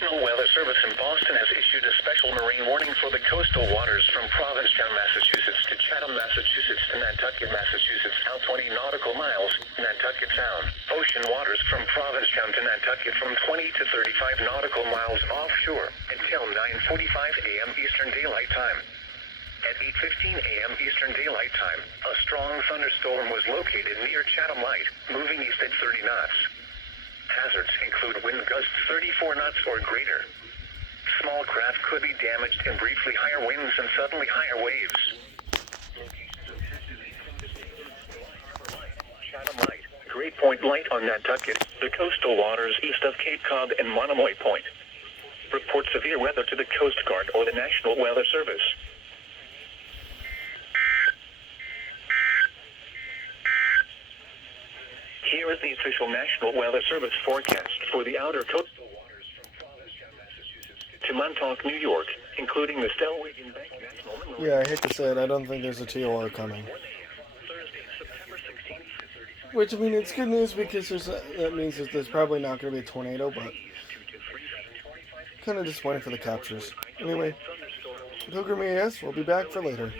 National Weather Service in Boston has issued a special marine warning for the coastal waters from Provincetown, Massachusetts to Chatham, Massachusetts to Nantucket, Massachusetts, out 20 nautical miles, Nantucket Sound. Ocean waters from Provincetown to Nantucket from 20 to 35 nautical miles offshore until 9:45 a.m. Eastern Daylight Time. At 8:15 a.m. Eastern Daylight Time, a strong thunderstorm was located near Chatham Light, moving east at 30 knots. Hazards include wind gusts 34 knots or greater. Small craft could be damaged in briefly higher winds and suddenly higher waves. Chatham Light, Great Point Light on Nantucket, the coastal waters east of Cape Cod and Monomoy Point. Report severe weather to the Coast Guard or the National Weather Service. Here is the official National Weather Service forecast for the outer coastal waters from Provincetown, Massachusetts to Montauk, New York, including the Stellwagen Bank National Memory. Yeah, I hate to say it, I don't think there's a TOR coming. Thursday, September 16th. Which, I mean, it's good news because that means that there's probably not going to be a tornado, but kind of disappointing for the captures. Anyway, Pilgrim EAS, we'll be back for later.